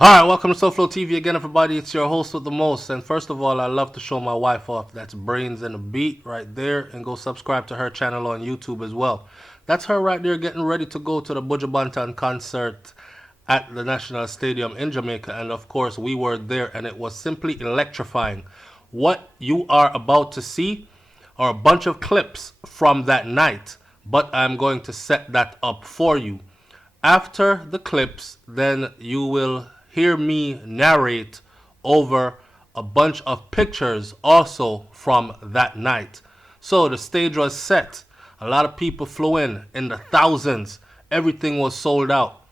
Alright, welcome to SouFLoTV again, everybody. It's your host with the most. And first of all, I love to show my wife off. That's Brains and the Beat right there. And go subscribe to her channel on YouTube as well. That's her right there getting ready to go to the Buju Banton concert at the National Stadium in Jamaica. And of course, we were there and it was simply electrifying. What you are about to see are a bunch of clips from that night. But I'm going to set that up for you. After the clips, then you will hear me narrate over a bunch of pictures also from that night. So the stage was set. A lot of people flew in the thousands. Everything was sold out.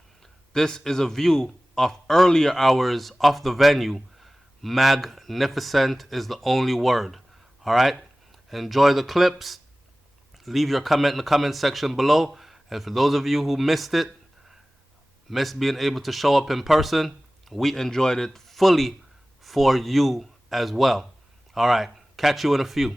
This is a view of earlier hours of the venue. Magnificent is the only word. All right? Enjoy the clips. Leave your comment in the comment section below. And for those of you who missed being able to show up in person, we enjoyed it fully for you as well. All right, catch you in a few.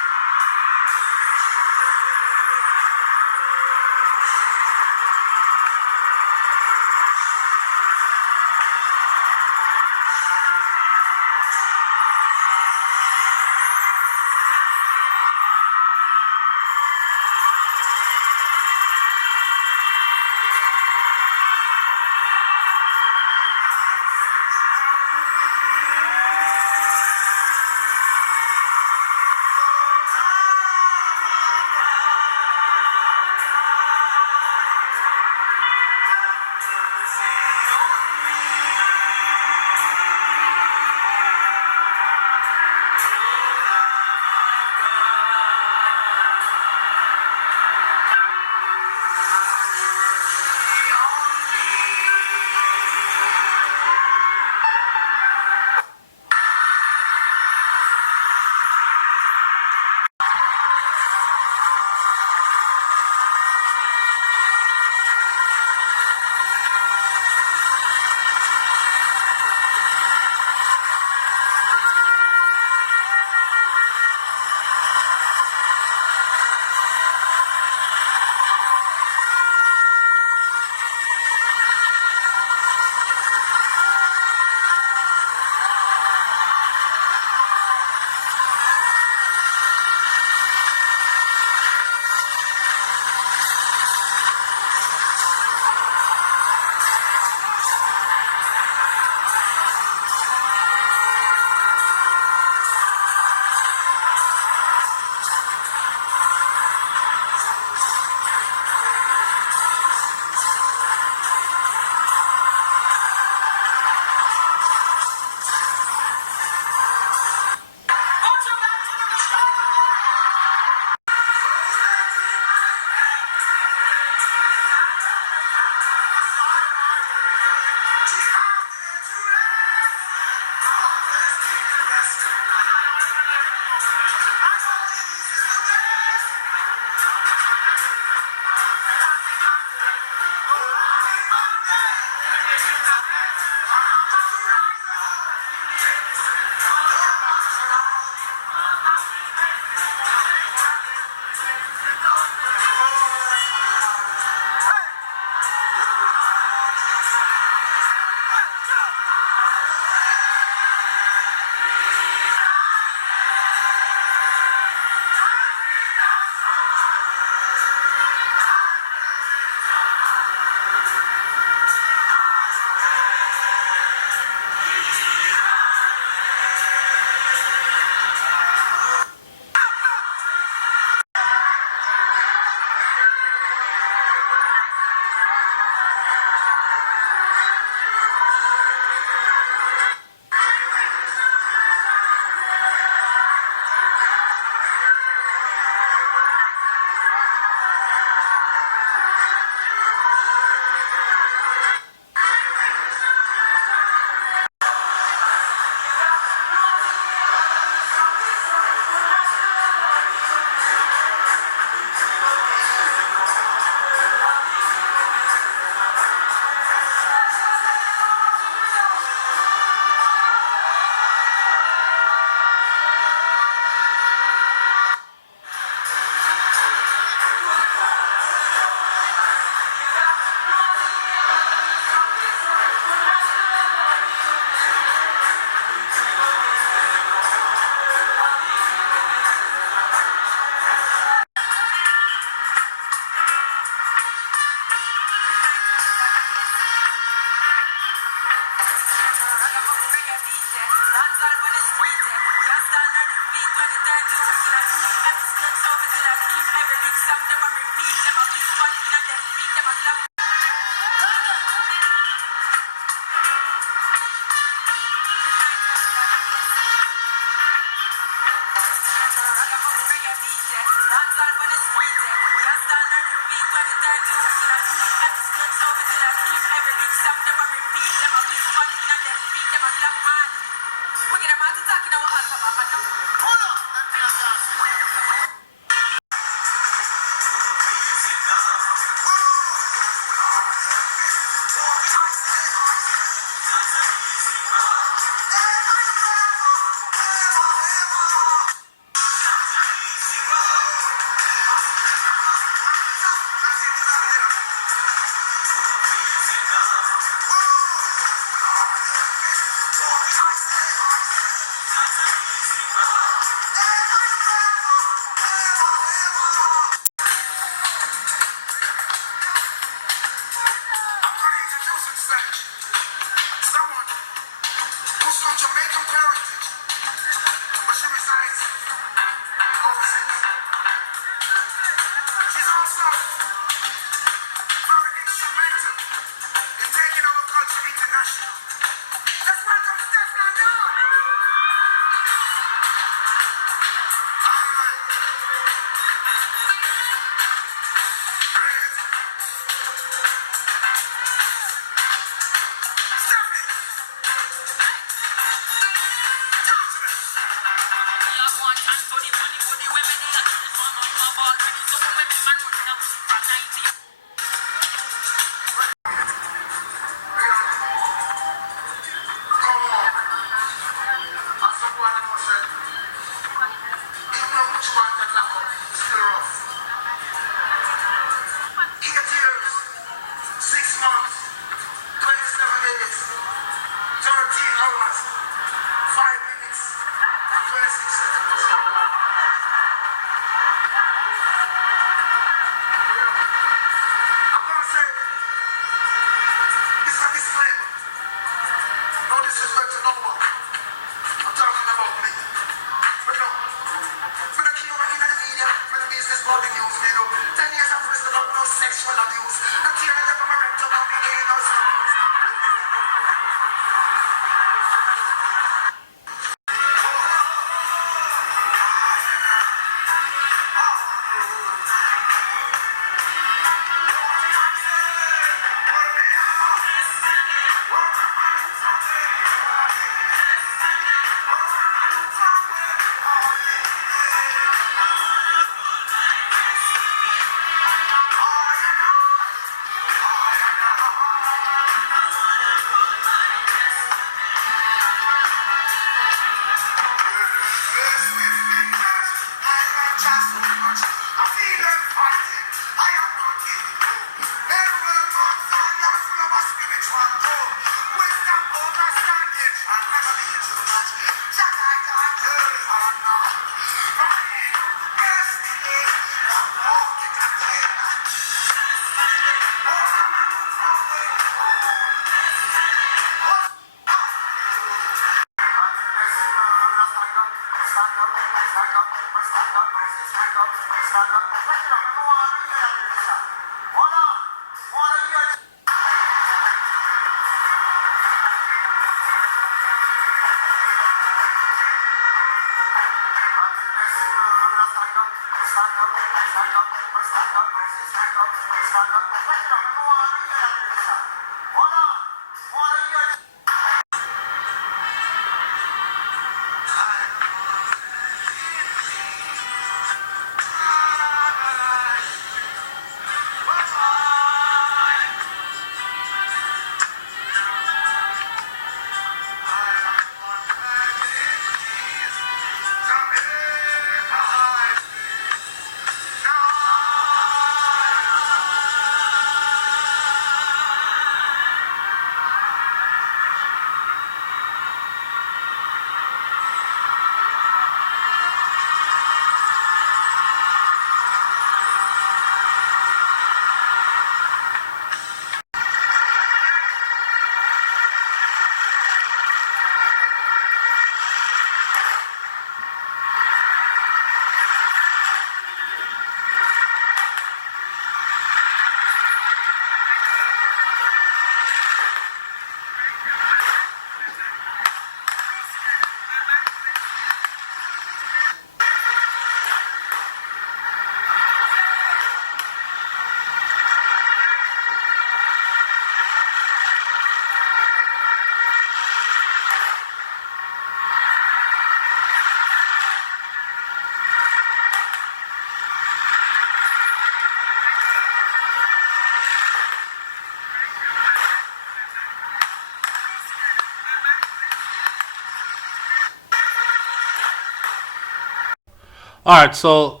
Alright, so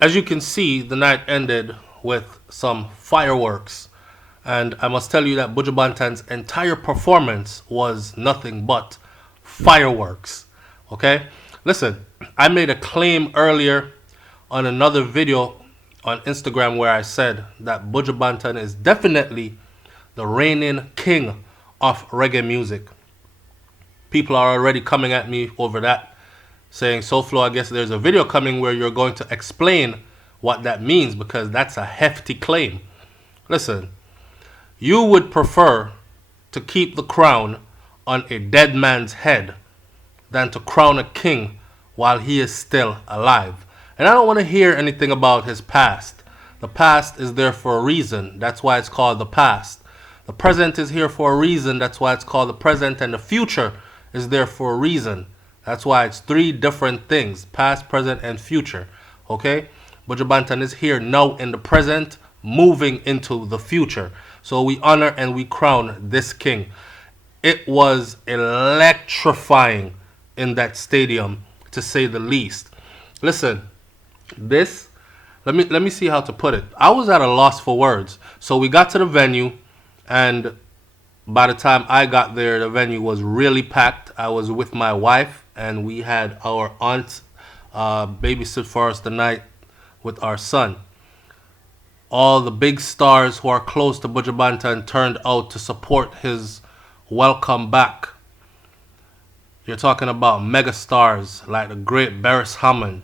as you can see, the night ended with some fireworks. And I must tell you that Buju Banton's entire performance was nothing but fireworks. Okay? Listen, I made a claim earlier on another video on Instagram where I said that Buju Banton is definitely the reigning king of reggae music. People are already coming at me over that, saying, SouFlo, I guess there's a video coming where you're going to explain what that means, because that's a hefty claim. Listen, you would prefer to keep the crown on a dead man's head than to crown a king while he is still alive. And I don't want to hear anything about his past. The past is there for a reason. That's why it's called the past. The present is here for a reason. That's why it's called the present. And the future is there for a reason. That's why it's three different things: past, present, and future. Okay? Buju Banton is here now in the present, moving into the future. So we honor and we crown this king. It was electrifying in that stadium, to say the least. Listen, this, let me see how to put it. I was at a loss for words. So we got to the venue, and by the time I got there, the venue was really packed. I was with my wife, and we had our aunt babysit for us the night with our son. All the big stars who are close to Buju Banton turned out to support his welcome back. You're talking about mega stars like the great Beres Hammond.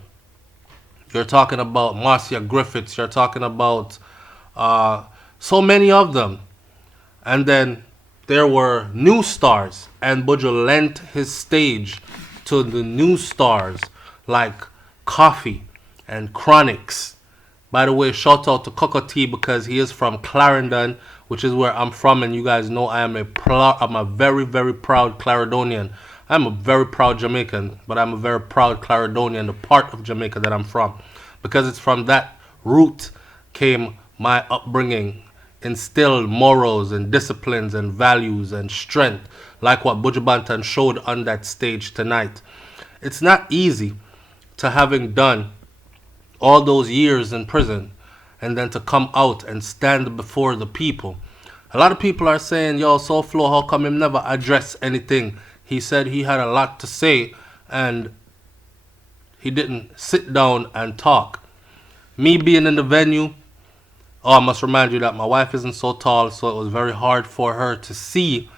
You're talking about Marcia Griffiths. You're talking about so many of them. And then there were new stars, and Buju lent his stage to the new stars like Coffee and Chronix. By the way, shout out to Coco T, because he is from Clarendon, which is where I'm from, and you guys know I'm a very, very proud Clarendonian. I'm a very proud Jamaican, but I'm a very proud Clarendonian, the part of Jamaica that I'm from, because it's from that root came my upbringing, instilled morals and disciplines and values and strength, like what Buju Banton showed on that stage tonight. It's not easy to having done all those years in prison and then to come out and stand before the people. A lot of people are saying, yo, SouFlo, how come him never address anything? He said he had a lot to say and he didn't sit down and talk. Me being in the venue, I must remind you that my wife isn't so tall, so it was very hard for her to see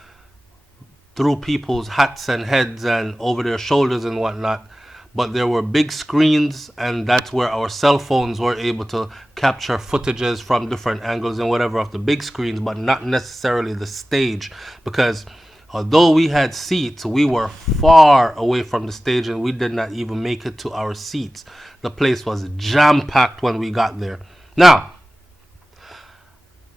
through people's hats and heads and over their shoulders and whatnot. But there were big screens, and that's where our cell phones were able to capture footages from different angles and whatever of the big screens, but not necessarily the stage, because although we had seats, we were far away from the stage and we did not even make it to our seats. The place was jam-packed when we got there. Now,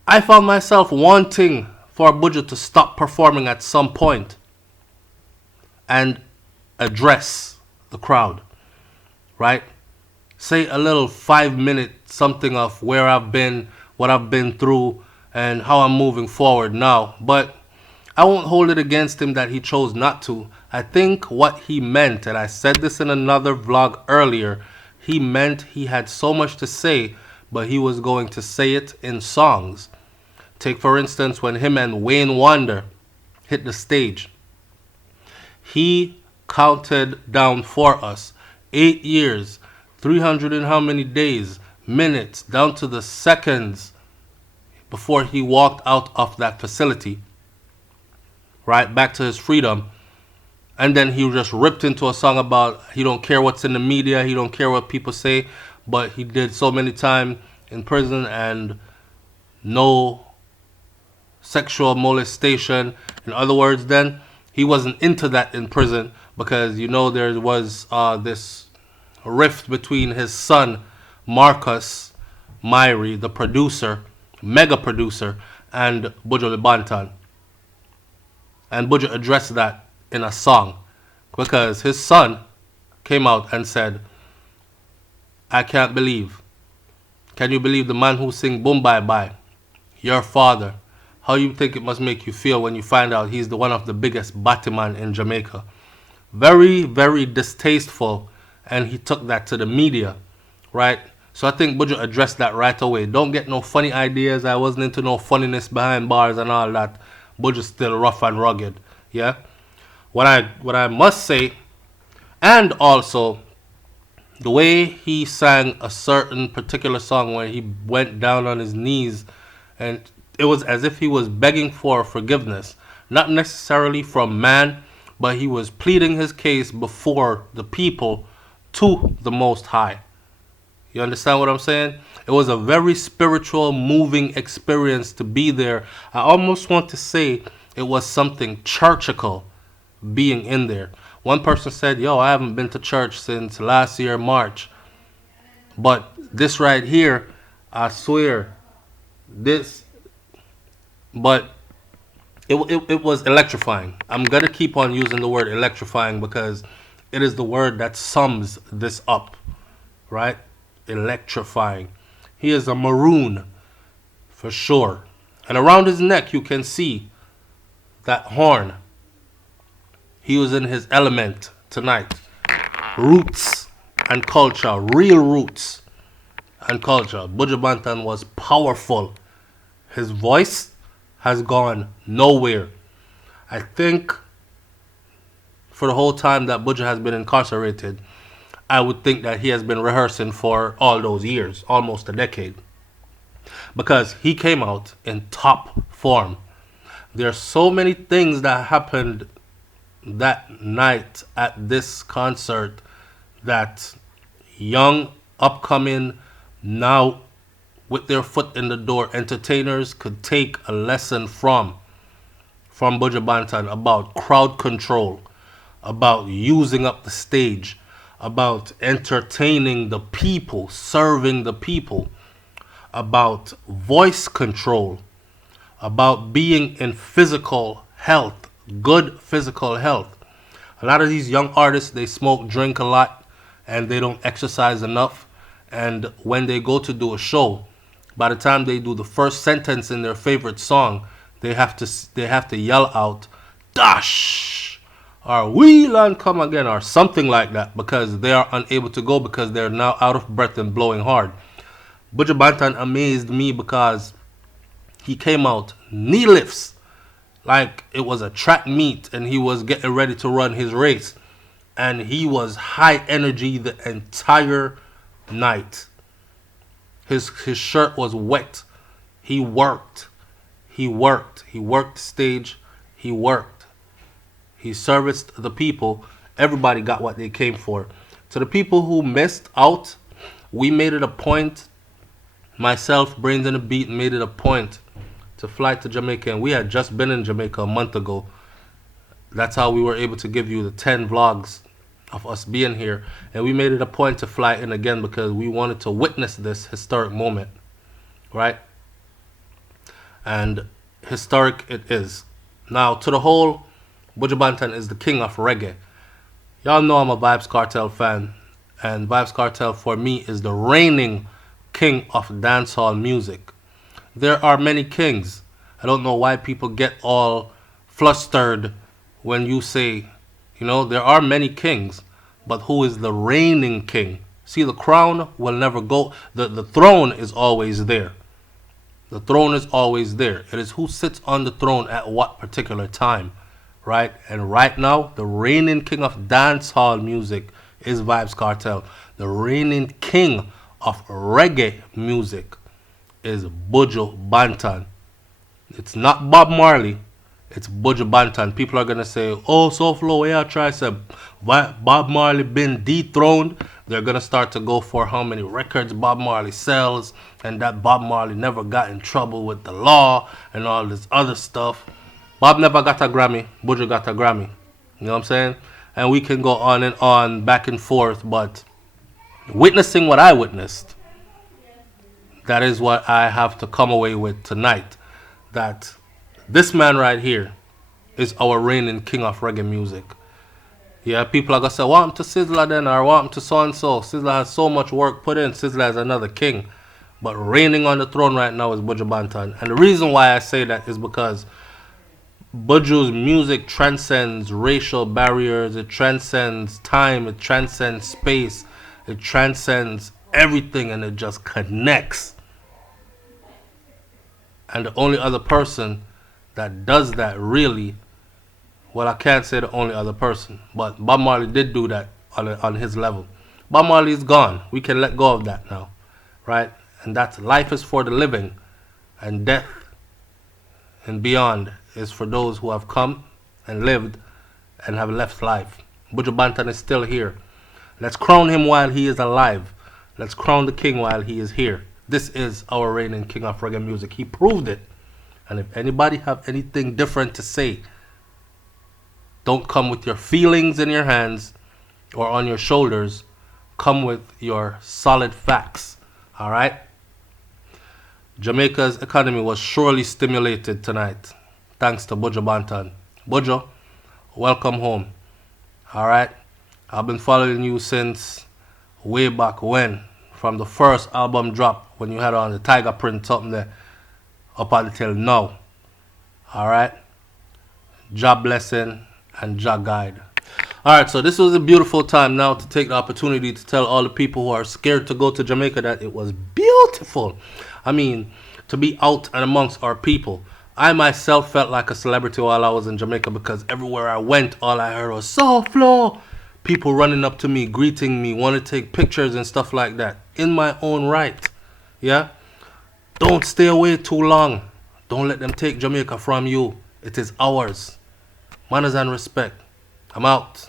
I found myself wanting for Buju to stop performing at some point and address the crowd, right? Say a little 5-minute something of where I've been, what I've been through, and how I'm moving forward now. But I won't hold it against him that he chose not to. I think what he meant, and I said this in another vlog earlier, he meant he had so much to say, but he was going to say it in songs. Take, for instance, when him and Wayne Wonder hit the stage. He counted down for us 8 years, 300 and how many days, minutes, down to the seconds before he walked out of that facility, right, back to his freedom. And then he just ripped into a song about he don't care what's in the media, he don't care what people say, but he did so many time in prison and no sexual molestation. In other words, then he wasn't into that in prison, because you know there was this rift between his son Marcus Myrie, the producer, mega producer, and Buju Banton. And Buju addressed that in a song, because his son came out and said, I can't believe. Can you believe the man who sing Boom Bye Bye? Your father. How you think it must make you feel when you find out he's the one of the biggest Batman in Jamaica? Very, very distasteful and he took that to the media, right? So I think Buju addressed that right away. Don't get no funny ideas. I wasn't into no funniness behind bars and all that. Buju's still rough and rugged. Yeah. What I must say, and also the way he sang a certain particular song where he went down on his knees, and it was as if he was begging for forgiveness, not necessarily from man, but he was pleading his case before the people to the Most High. You understand what I'm saying? It was a very spiritual, moving experience to be there. I almost want to say it was something churchical being in there. One person said, yo, I haven't been to church since last year, March. But this right here, I swear, this, but it was electrifying. I'm going to keep on using the word electrifying because it is the word that sums this up, right? Electrifying. He is a maroon for sure. And around his neck, you can see that horn. He was in his element tonight. Roots and culture, real roots and culture. Buju Banton was powerful. His voice has gone nowhere. I think for the whole time that Buju has been incarcerated, I would think that he has been rehearsing for all those years, almost a decade. Because he came out in top form. There are so many things that happened that night at this concert that young, upcoming, now with their foot in the door entertainers could take a lesson from Buju Banton about crowd control, about using up the stage, about entertaining the people, serving the people, about voice control, about being in physical health, good physical health. A lot of these young artists, they smoke, drink a lot, and they don't exercise enough. And when they go to do a show, by the time they do the first sentence in their favorite song, they have to yell out, "Dash!" or "Wheel and come again," or something like that, because they are unable to go because they're now out of breath and blowing hard. Buju Banton amazed me because he came out knee lifts like it was a track meet and he was getting ready to run his race. And he was high energy the entire night. His shirt was wet. He worked. He worked. He worked the stage. He worked. He serviced the people. Everybody got what they came for. To the people who missed out, we made it a point, myself, Brains and the Beat, made it a point to fly to Jamaica. And we had just been in Jamaica a month ago. That's how we were able to give you the 10 vlogs of us being here. And we made it a point to fly in again because we wanted to witness this historic moment, right? And historic it is. Now, to the whole, Buju Banton is the king of reggae. Y'all know I'm a Vybz Kartel fan. And Vybz Kartel, for me, is the reigning king of dancehall music. There are many kings. I don't know why people get all flustered when you say, you know, there are many kings, but who is the reigning king? See, the crown will never go. The throne is always there. The throne is always there. It is who sits on the throne at what particular time, right? And right now, the reigning king of dancehall music is Vybz Kartel. The reigning king of reggae music is Buju Banton. It's not Bob Marley. It's Buju Banton. People are going to say, oh, SouFlo, yeah, try to Bob Marley been dethroned. They're going to start to go for how many records Bob Marley sells and that Bob Marley never got in trouble with the law and all this other stuff. Bob never got a Grammy. Buju got a Grammy. You know what I'm saying? And we can go on and on, back and forth, but witnessing what I witnessed, that is what I have to come away with tonight. That this man right here is our reigning king of reggae music. Yeah, people are going to say, want him to Sizzla then, or want him to so-and-so. Sizzla has so much work put in. Sizzla is another king. But reigning on the throne right now is Buju Banton. And the reason why I say that is because Buju's music transcends racial barriers, it transcends time, it transcends space, it transcends everything, and it just connects. And the only other person that does that really, well, I can't say the only other person, but Bob Marley did do that on his level. Bob Marley is gone. We can let go of that now, right? And that's life is for the living, and death and beyond is for those who have come and lived and have left life. Buju Banton is still here. Let's crown him while he is alive. Let's crown the king while he is here. This is our reigning king of reggae music. He proved it. And if anybody have anything different to say, don't come with your feelings in your hands or on your shoulders. Come with your solid facts. All right? Jamaica's economy was surely stimulated tonight, thanks to Buju Banton. Buju, welcome home. All right? I've been following you since way back when, from the first album drop when you had on the tiger print something there, up until now. All right? Jah blessing and Jah guide. All right, so this was a beautiful time now to take the opportunity to tell all the people who are scared to go to Jamaica that it was beautiful. I mean, to be out and amongst our people. I myself felt like a celebrity while I was in Jamaica because everywhere I went, all I heard was SouFlo. People running up to me, greeting me, want to take pictures and stuff like that. In my own right. Yeah? Don't stay away too long. Don't let them take Jamaica from you. It is ours. Manners and respect. I'm out.